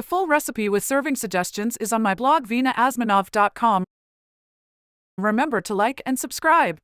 The full recipe with serving suggestions is on my blog vinaasmanov.com. Remember to like and subscribe.